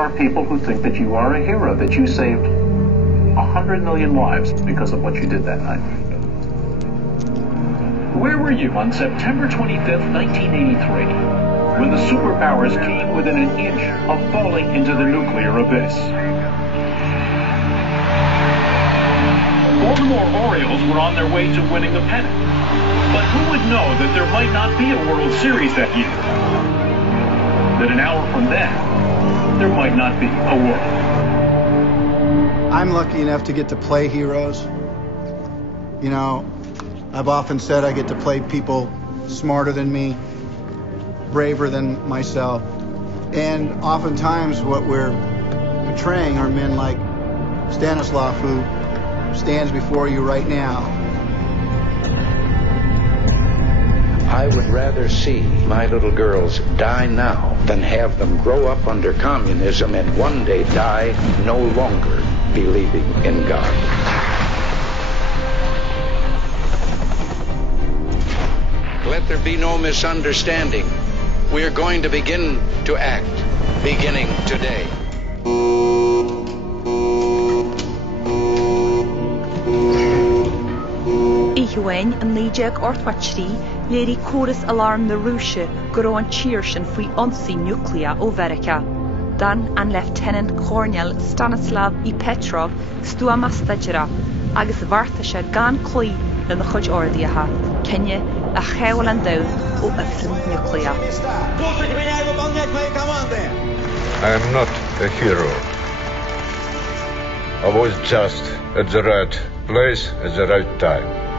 are people who think that you are a hero, that you saved 100 million lives because of what you did that night. Where were you on September 25th, 1983, when the superpowers came within an inch of falling into the nuclear abyss? Baltimore Orioles were on their way to winning the pennant. But who would know that there might not be a World Series that year? That an hour from then, there might not be a world. I'm lucky enough to get to play heroes. You know, I've often said I get to play people smarter than me, braver than myself. And oftentimes what we're portraying are men like Stanislav, who stands before you right now. I would rather see my little girls die now than have them grow up under communism and one day die no longer believing in God. Let there be no misunderstanding. We are going to begin to act, beginning today. Ihuain an léideag orthaitrí léirí córas alarm na Rúise go raibh an tír sin faoi ionsaí núicléach ó Meiriceá. Dan an Leifteanant-Choirnéal Stanoslav E Petrov stuamastadra agus bharta sé gan clí le na chuid ordaithe, cenne a cheall an domh ó ifrin núicléach. I am not a hero. I was just at the right place at the right time.